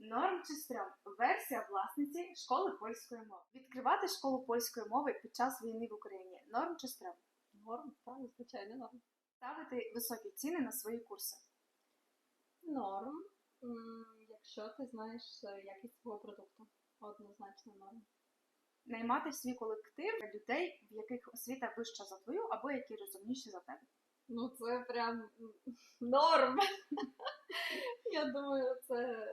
Норм чи стрьом версія власниці школи польської мови. Відкривати школу польської мови під час війни в Україні. Норм чи стрьом. Норм, так, звичайно, норм. Ставити високі ціни на свої курси. Норм, якщо ти знаєш е, якість свого продукту. Однозначно норм. Наймати в свій колектив людей, в яких освіта вища за твою, або які розумніші за тебе. Ну, це прям норм. Я думаю, це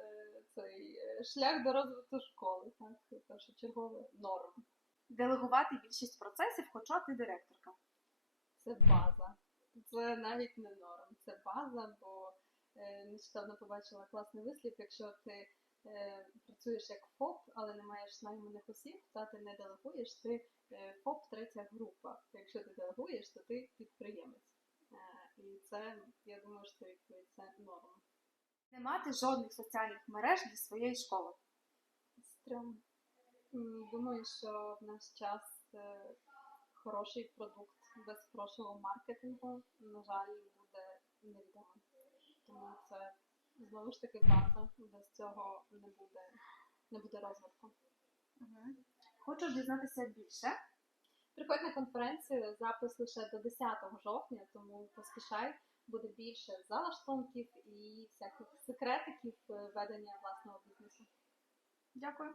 цей е, шлях до розвитку школи, так, першочергове норм. Делегувати більшість процесів, хоча ти директорка. Це база. Це навіть не норм, це база, бо е, нещодавно побачила класний вислів, якщо ти е, працюєш як ФОП, але не маєш найманих осіб, та ти не делегуєш, ти е, ФОП третя група. Якщо ти делегуєш, то ти підприємець. Е, і це, я думаю, що це норм. Не мати жодних соціальних мереж для своєї школи. Стрьом. Думаю, що в наш час е, хороший продукт без хорошого маркетингу, на жаль, буде невідомим. Тому це знову ж таки база, без цього не буде, не буде розвитку. Угу. Хочеш дізнатися більше? Приходь на конференцію, запис лише до 10 жовтня, тому поспішай, буде більше залаштунків і всяких секретиків е, ведення власного бізнесу. Дякую.